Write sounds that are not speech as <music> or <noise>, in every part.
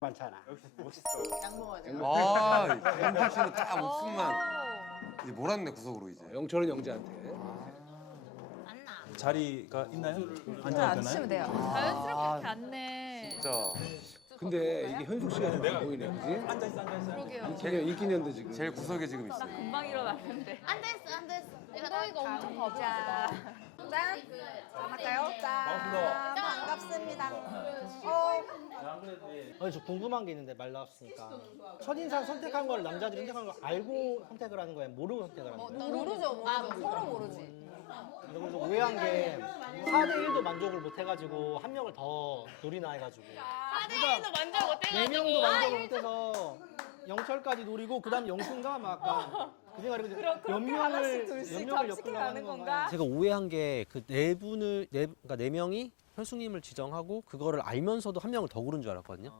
많잖아. 양 먹어야 돼. 아, 영철 씨는 딱 목숨만 이제 몰았네 구석으로 이제. 영철은 영재한테. 자리가 있나요? 안 앉아도 되나요? 돼요. 자연스럽게 갔네. 진짜 근데 이게 현숙 씨가 좀안 보이네, 그지? 앉아있어 앉아있어 그러게요. 인기년, 인기년도 지금. 제일 구석에 지금 있어요. 금방 일어났는데. 앉아있어, 앉아있어. 엉덩이가 엄청 바보다. 짠. 할까요? 짠. 아니 저 궁금한 게 있는데 말 나왔으니까. 첫인상 선택한 걸 남자들이 선택한 걸 알고 선택을 하는 거야 모르고 선택을 하는 거야 모르죠, 모르죠. 아, 서로 모르지. 그래서 오해한 게 4대 1도 만족을 못 해가지고 한 명을 더 노리나 해가지고. 4대 1도 만족 못 해가지고. 4명도 만족을 못해서 영철까지 노리고 그 다음 영순가 막 아까 그 생각이 몇 명을 몇 명을 엮으려고 하는 건가? 제가 오해한 게 그 네 분을 네 그러니까 네 명이 현숙님을 지정하고 그거를 알면서도 한 명을 더 고른 줄 알았거든요.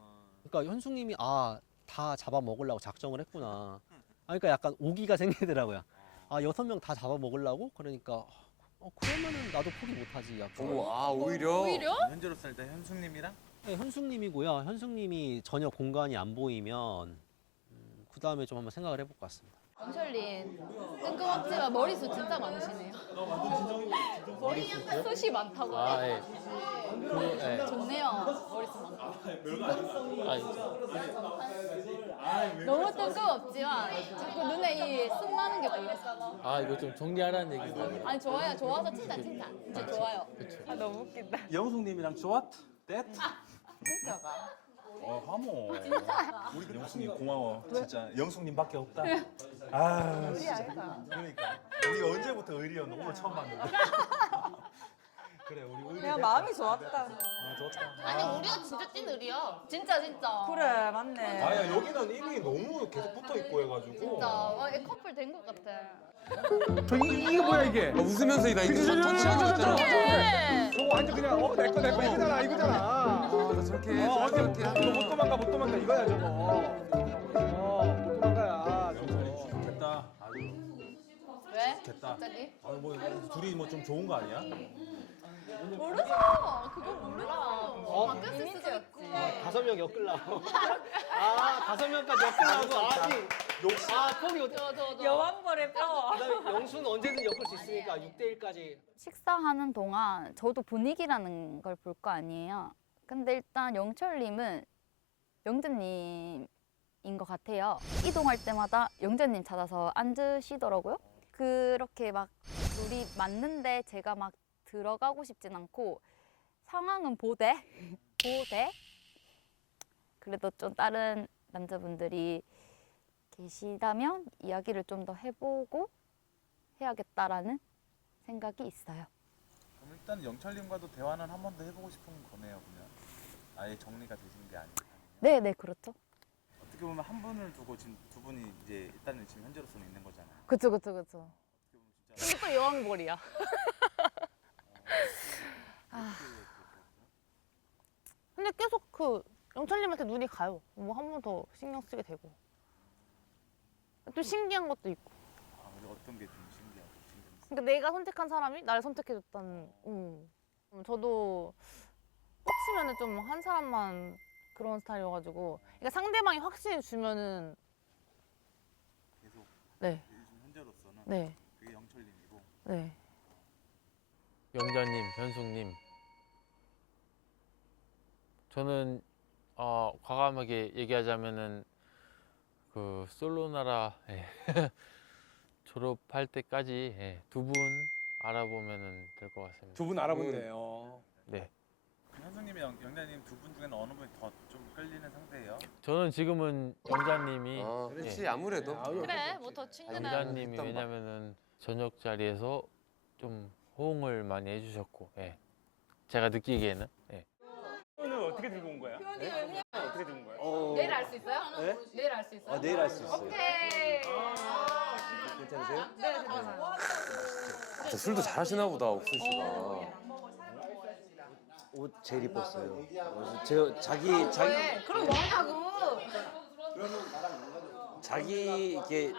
그러니까 현숙님이 아 다 잡아 먹으려고 작정을 했구나. 아, 그러니까 약간 오기가 생기더라고요. 아 여섯 명 다 잡아 먹으려고 그러니까 어 그러면은 나도 포기 못하지. 약간. 오, 아 오히려. 현재로서 일단 현숙님이랑 네, 현숙님이고요. 현숙님이 전혀 공간이 안 보이면 음, 그 다음에 좀 한번 생각을 해볼 것 같습니다. 영철님 뜬금없지만 머리숱 진짜 많으시네요. 머리 약간 숱이 많다고. 아, 예. 그, 예. 좋네요. 머리숱 많고. 아, 너무 뜬금없지만 자꾸 눈에 이 숱 많은 게 보여서. 아, 이거 좀 정리하라는 얘기인가요? 아니 좋아요. 좋아서 칭찬 칭찬. 진짜 좋아요. 그쵸. 아 너무 웃긴다. 영숙님이랑 좋았? 뎃? 진짜가. 어 화모 우리 영숙님 고마워 진짜 영숙님밖에 없다 <laughs> 아 진짜 그러니까 우리가 언제부터 의리였노 오늘 처음 봤는데 <laughs> 그래 우리 의리 그냥. 마음이 좋았다. 아, 좋다 아니, 우리가 진짜 찐 의리야. 진짜 진짜. 그래, 맞네. 아야 여기는 이미 너무 계속 붙어 있고 해가지고 진짜 와, 이 커플 된 것 같아. 저 이, 이게 뭐야, 이게? 아, 웃으면서 나 이거 있잖아. 저거 완전 그냥, 어, 내 거, 내 거, 이거잖아, 이거잖아. 아, 나 저렇게 해, 어, 어디, 저렇게 못 하면. 도망가, 못 도망가, 이거야, 저거. 좋겠다 갑자기? 아, 뭐 둘이 뭐 좀 좋은 거 아니야? 모르죠. 그거 모르죠. 어? 바뀌었을 수도 있고. 다섯 명 엮으려고. 아 다섯 명까지 엮으려고 아직 아 못. 저, 저, 저. 여왕벌의 뼈. 그다음에 영수는 언제든 엮을 수 있으니까 6대 1까지. 식사하는 동안 저도 분위기라는 걸 볼 거 아니에요. 근데 일단 영철님은 영재님인 것 같아요. 이동할 때마다 영재님 찾아서 앉으시더라고요. 그렇게 막 둘이 맞는데 제가 막 들어가고 싶진 않고 상황은 보되 보되 그래도 좀 다른 남자분들이 계시다면 이야기를 좀 더 해보고 해야겠다라는 생각이 있어요. 그럼 일단 영철님과도 대화는 한 번 더 해보고 싶은 거네요 그냥 아예 정리가 되신 게 아니고 네, 네, 그렇죠. 어떻게 보면 한 분을 두고 지금 두 분이 이제 일단은 지금 현재로서는 있는 거잖아요 그쵸, 그쵸, 그쵸. 어떻게 보면 진짜 근데 또 여왕벌이야. <laughs> 근데 계속 그 영철님한테 눈이 가요. 뭐 한 번 더 신경 쓰게 되고. 좀 신기한 것도 있고. 아, 근데 어떤 게 좀 신기하고 쓰 그러니까 내가 선택한 사람이 나를 선택해줬다는. 음. 음, 저도 꽂히면 은 좀 한 사람만 그런 스타일이어가지고. 그러니까 상대방이 확신을 주면은 계속 네, 요즘 현재로서는 네, 그게 영철님이고 네. 영자님, 현숙님. 저는 어, 과감하게 얘기하자면은 그 솔로나라 예. <laughs> 졸업할 때까지 예, 두분 알아보면은 될 것 같습니다. 두 분 알아본대요. 네. 영, 영자님 두 분 중에는 어느 분이 더 좀 끌리는 상태예요? 저는 지금은 영자님이 아, 예, 그렇지 아무래도. 그래, 뭐 더 친근한. 영자님이. 왜냐면은 저녁 자리에서 좀 호응을 많이 해주셨고, 예. 제가 느끼기에는 예. 오늘 어떻게 들고 온 거야? 어떻게 들고 온 거야? 내일 알 수 있어요? 네? 내일 알 수 있어요? 아 내일 할수 있어요. 오케이. 괜찮으세요? 네, 괜찮아요. 아, 저 술도 잘하시나 보다 옥순 씨가. 옷 제일 이뻤어요. 그래서 제가 자기 자기 왜? 그럼 뭐하냐고. 자기 이게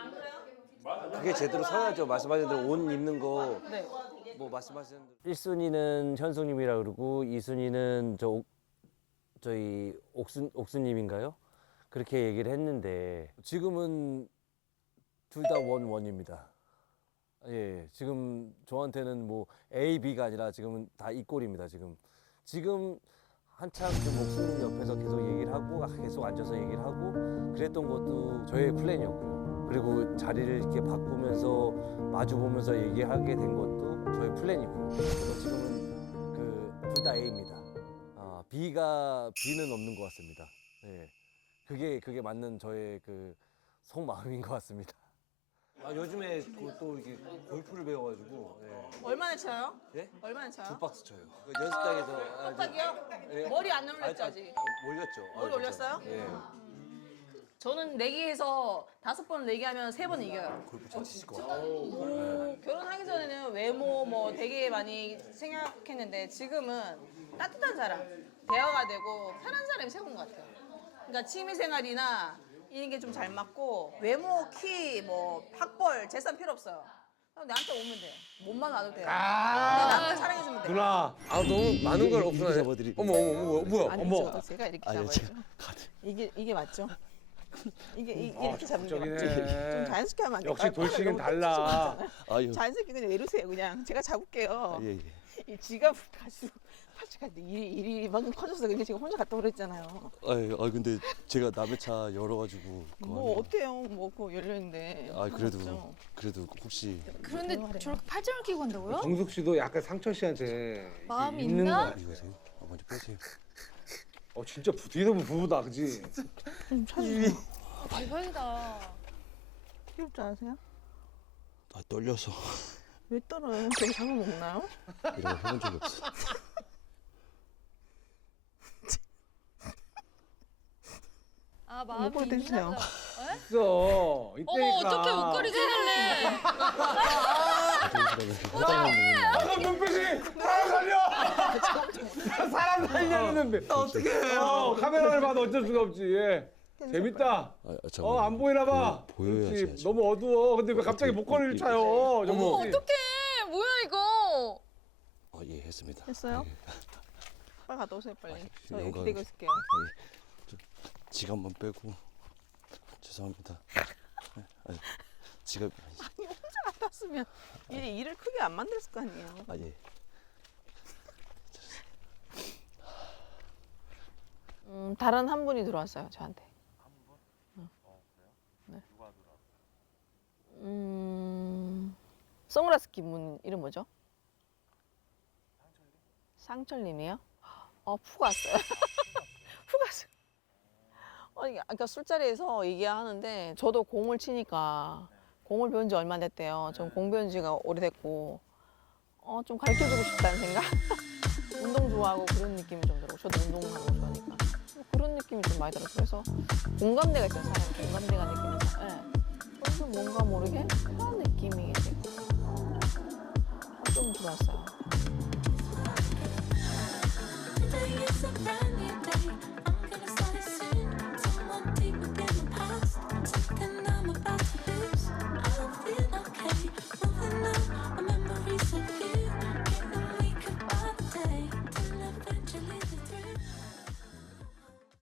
그게 제대로 서야죠. 말씀하신 대로 옷 입는 거. 네. 뭐 말씀하신 대로 1순위는 현숙님이라 그러고 2순위는 저 옥- 저희 옥순 옥수님인가요? 그렇게 얘기를 했는데 지금은 둘 다 원원입니다. 예, 지금 저한테는 뭐 A, B가 아니라 지금은 다 이 꼴입니다. 지금 지금 한참 그 옥수님 옆에서 계속 얘기를 하고 계속 앉아서 얘기를 하고 그랬던 것도 저의 플랜이었고요. 그리고 자리를 이렇게 바꾸면서 마주 보면서 얘기하게 된 것도 저의 플랜이고요. 지금은 그 둘 다 A입니다. 아, B가 B는 없는 것 같습니다. 예. 그게 그게 맞는 저의 그 속마음인 것 같습니다. 아, 요즘에 그또 이게 골프를 배워가지고 예. 얼마나 쳐요? 예? 얼마나 쳐요? 두 박스 쳐요. 그 연습장에서 아, 깜짝이요? 예. 머리 안 올렸죠 아직? 아, 올렸죠. 머리 아, 올렸어요? 예. 저는 내기해서 다섯 번 내기하면 세 번 이겨요. 골프 잘 치실 것 같아요. 오, 결혼하기 전에는 외모 뭐 되게 많이 생각했는데 지금은 따뜻한 사람, 대화가 되고 편한 사람이 최고인 것 같아요. 그러니까 취미 생활이나 이런 게좀 잘 맞고 외모, 키, 뭐 학벌, 재산 필요 없어요. 그냥 나한테 오면 돼. 몸만 와도 돼요. 아. 그냥 나만 사랑해주면 돼. 누나. 아 너무 많은 걸 없어요. 잡아드릴게요. 어머 어머 어머 뭐야? 아니, 어머. 저도 제가 이렇게 아니, 잡아야죠. 제가 카드. 이게 이게 맞죠? <laughs> 이게 이, 아, 이렇게 잡는 게 맞죠? 적극적이네. 좀 자연스럽게 하면 안 돼요? 역시 돌싱은 달라. 아유. 자연스럽게 그냥 내려주세요 그냥 제가 잡을게요 예, 예. 이 지갑 가지고 팔찌 갈때 일이 일이 이만큼 커져서 그냥 지금 혼자 갔다 오랬잖아요 아유, 아 근데 제가 남의 차 열어가지고 그거 뭐 하는- 어때요 뭐 그거 열려있는데 아 그래도 맞죠? 그래도 혹시 그런데 저렇게 팔짱을 끼고 간다고요? 정숙 씨도 약간 상철 씨한테 이게 마음이 있는 있나? 거야. 이거세요? 아, 먼저 빼세요. 어 진짜 부- 뒤에서 보면 부부다, 그지? 좀 찾으세요 대박이다. 귀엽지 않으세요? 아 떨려서 왜 떨어요? 되게 잡아먹나요? 이런 거 해본 적이 없어. 아 마음이 목걸이 떼주세요. 있어. <laughs> 어머. 어떻게 목걸이 해달래? 아, 눈빛이 사람 살려. <laughs> 사람 살리려는 눈빛. 어떻게 어, 카메라를 봐도 어쩔 수가 없지. 예. 재밌다. 아, 아, 어. 안 보이나 봐. 보여- 보여야지. 너무 어두워. 근데 왜 갑자기 목걸이를 이- 차요? 어머 씨. 어떡해 뭐야 이거? 아, 예, 했습니다. 했어요? 예. 빨리 갔다 오세요 빨리 아, 저 영광. 기다리고 있을게요 예. 저 지갑만 빼고 죄송합니다. 예, 아니, 지갑 아니, 갔다 왔으면 일이 일을 크게 안 만들었을 거 아니에요 아 예. 음, 다른 한 분이 들어왔어요 저한테. 한 분? 네. 음, 선글라스 낀 분 이름 뭐죠? 상철님이요? 어, 푹 왔어요. <laughs> 푹 왔어요. 아니, 아까 술자리에서 얘기하는데 저도 공을 치니까 공을 배운 지 얼마 안 됐대요. 전 공 배운 지가 오래됐고 어, 좀 가르쳐주고 싶다는 생각? <laughs> 운동 좋아하고 그런 느낌이 좀 들고 저도 운동하고 좋아하니까 뭐 그런 느낌이 좀 많이 들어요. 그래서 공감대가 있어요. 사람 공감대가 느끼면서. 예. 그래서 뭔가 모르게 그런 느낌이 되고 좀 이다